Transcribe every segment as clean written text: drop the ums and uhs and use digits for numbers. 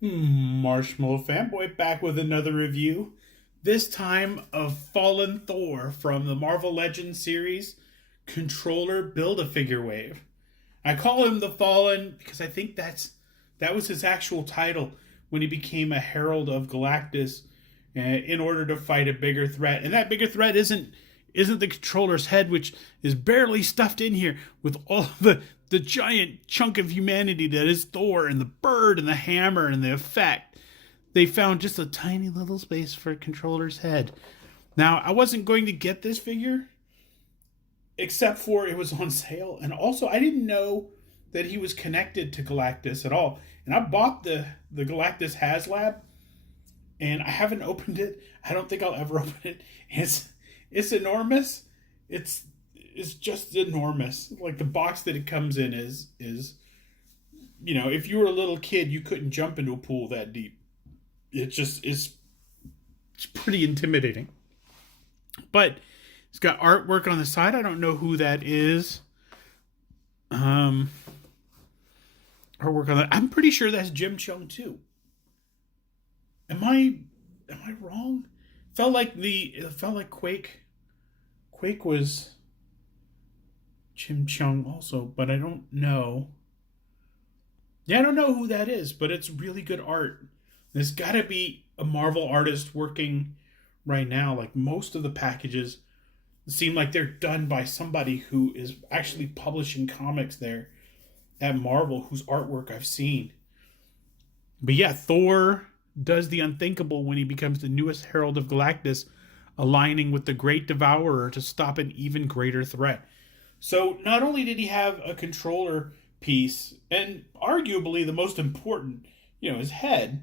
Marshmallow Fanboy back with another review. This time of Fallen Thor from the Marvel Legends series Controller Build-A-Figure Wave. I call him the Fallen because I think that was his actual title when he became a herald of Galactus in order to fight a bigger threat. And that bigger threat isn't the controller's head, which is barely stuffed in here with all the giant chunk of humanity that is Thor and the bird and the hammer and the effect. They found just a tiny little space for controller's head. Now, I wasn't going to get this figure except for it was on sale, and also I didn't know that he was connected to Galactus at all. And I bought the Galactus HasLab, and I haven't opened it. I don't think I'll ever open it. It's enormous. It's just enormous. Like the box that it comes in is if you were a little kid, you couldn't jump into a pool that deep. It's pretty intimidating. But it's got artwork on the side. I don't know who that is. Artwork on that. I'm pretty sure that's Jim Chung too. Am I wrong? It felt like Quake. Quake was Jim Chung also, but I don't know. Yeah, I don't know who that is, but it's really good art. There's got to be a Marvel artist working right now. Like most of the packages seem like they're done by somebody who is actually publishing comics there at Marvel, whose artwork I've seen. But yeah, Thor does the unthinkable when he becomes the newest Herald of Galactus, aligning with the Great Devourer to stop an even greater threat. So not only did he have a controller piece, and arguably the most important, his head.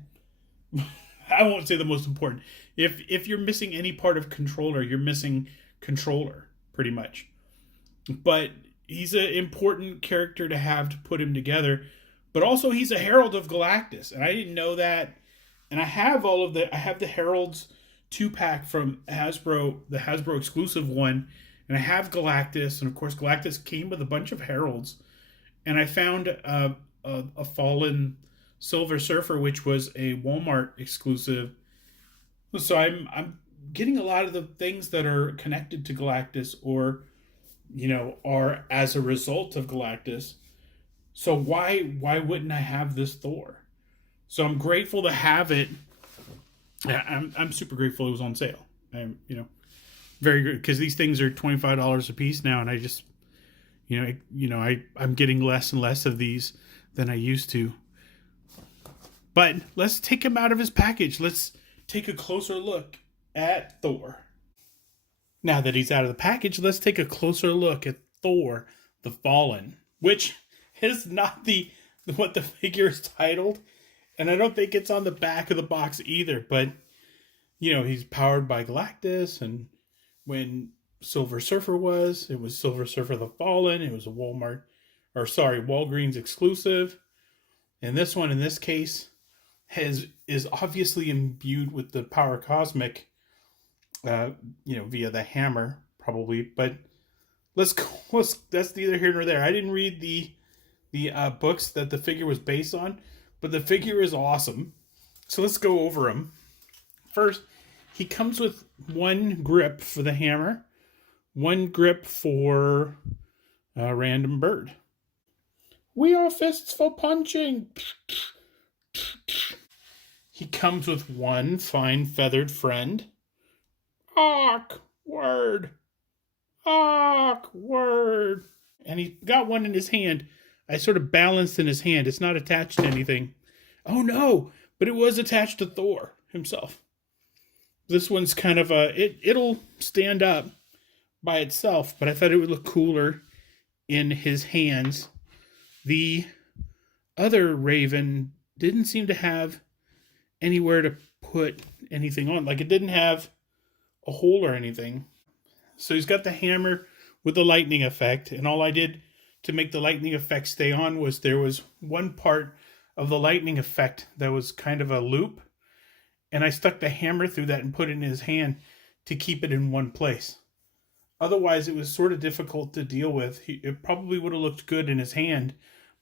I won't say the most important. If you're missing any part of controller, you're missing controller, pretty much. But he's an important character to have to put him together. But also he's a Herald of Galactus, and I didn't know that. And I have the Heralds 2-pack from Hasbro, the Hasbro exclusive one, and I have Galactus, and of course Galactus came with a bunch of Heralds. And I found a Fallen Silver Surfer, which was a Walmart exclusive. So I'm getting a lot of the things that are connected to Galactus, or are as a result of Galactus. So why wouldn't I have this Thor? So I'm grateful to have it. I'm super grateful it was on sale. I'm very good, because these things are $25 a piece now, and I just I'm getting less and less of these than I used to. But let's take him out of his package. Let's take a closer look at Thor. Now that he's out of the package, let's take a closer look at Thor The Fallen, which is not what the figure is titled, and I don't think it's on the back of the box either. But he's powered by Galactus, and when Silver Surfer it was Silver Surfer The Fallen. It was a Walgreens exclusive. And this one, in this case, is obviously imbued with the power cosmic, via the hammer, probably. But that's neither here nor there. I didn't read the books that the figure was based on, but the figure is awesome. So let's go over him. First, he comes with one grip for the hammer, one grip for a random bird. We are fists for punching. He comes with one fine feathered friend. Awkward. Awkward. And he got one in his hand. I sort of balanced in his hand. It's not attached to anything. Oh no, but it was attached to Thor himself. This one's kind of it'll stand up by itself, but I thought it would look cooler in his hands. The other Raven didn't seem to have anywhere to put anything on. Like, it didn't have a hole or anything. So he's got the hammer with the lightning effect, and all I did to make the lightning effect stay on was there was one part of the lightning effect that was kind of a loop, and I stuck the hammer through that and put it in his hand to keep it in one place. Otherwise, it was sort of difficult to deal with. It probably would have looked good in his hand,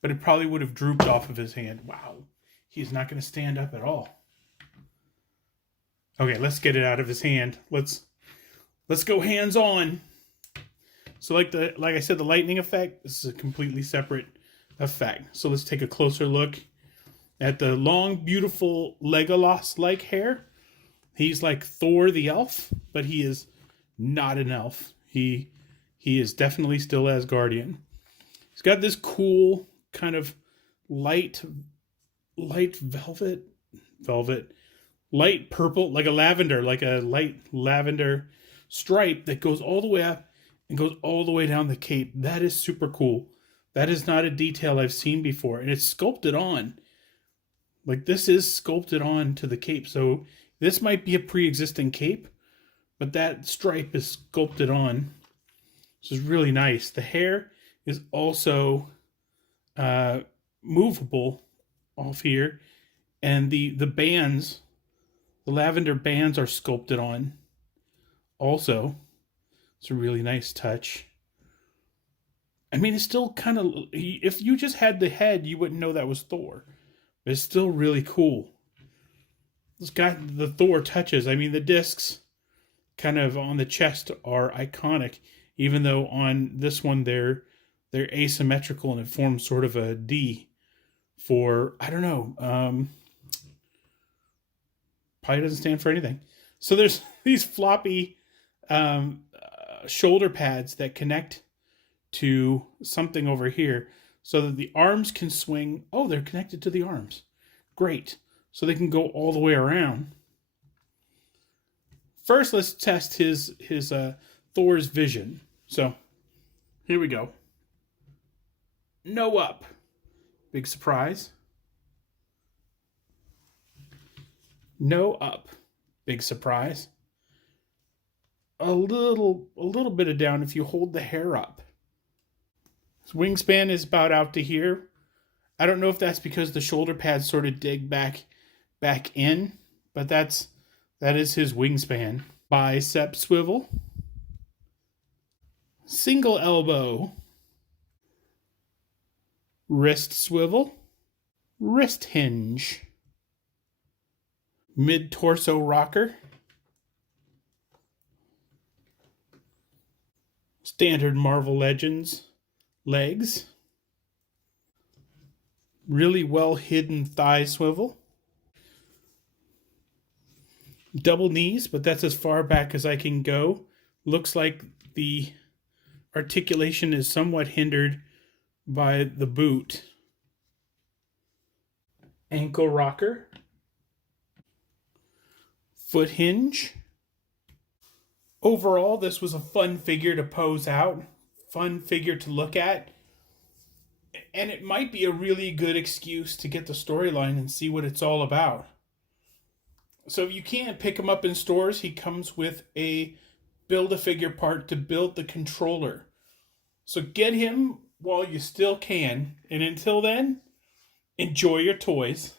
but it probably would have drooped off of his hand. Wow. He's not going to stand up at all. Okay, let's get it out of his hand. Let's go hands on. So like I said, the lightning effect, this is a completely separate effect. So let's take a closer look at the long, beautiful Legolas-like hair. He's like Thor the elf, but he is not an elf. He is definitely still Asgardian. He's got this cool kind of light velvet, light purple, like a light lavender stripe that goes all the way up and goes all the way down the cape. That is super cool. That is not a detail I've seen before, and it's sculpted on. Like, this is sculpted on to the cape, so this might be a pre-existing cape, but that stripe is sculpted on. This is really nice. The hair is also movable off here, and the bands, the lavender bands, are sculpted on also. It's a really nice touch. I mean, it's still kind of, if you just had the head, you wouldn't know that was Thor. But it's still really cool. It's got the Thor touches. I mean, the discs kind of on the chest are iconic, even though on this one they're asymmetrical and it forms sort of a D for, I don't know, probably doesn't stand for anything. So there's these floppy shoulder pads that connect to something over here so that the arms can swing. Oh, they're connected to the arms. Great. So they can go all the way around. First, let's test his Thor's vision. So here we go. No up. Big surprise. No up. Big surprise. A little bit of down if you hold the hair up. His wingspan is about out to here. I don't know if that's because the shoulder pads sort of dig back in, but that is his wingspan. Bicep swivel. Single elbow. Wrist swivel. Wrist hinge. Mid-torso rocker. Standard Marvel Legends legs. Really well hidden thigh swivel. Double knees, but that's as far back as I can go. Looks like the articulation is somewhat hindered by the boot. Ankle rocker. Foot hinge. Overall, this was a fun figure to pose out, fun figure to look at, and it might be a really good excuse to get the storyline and see what it's all about. So if you can't pick him up in stores, he comes with a Build-A-Figure part to build the controller. So get him while you still can, and until then, enjoy your toys.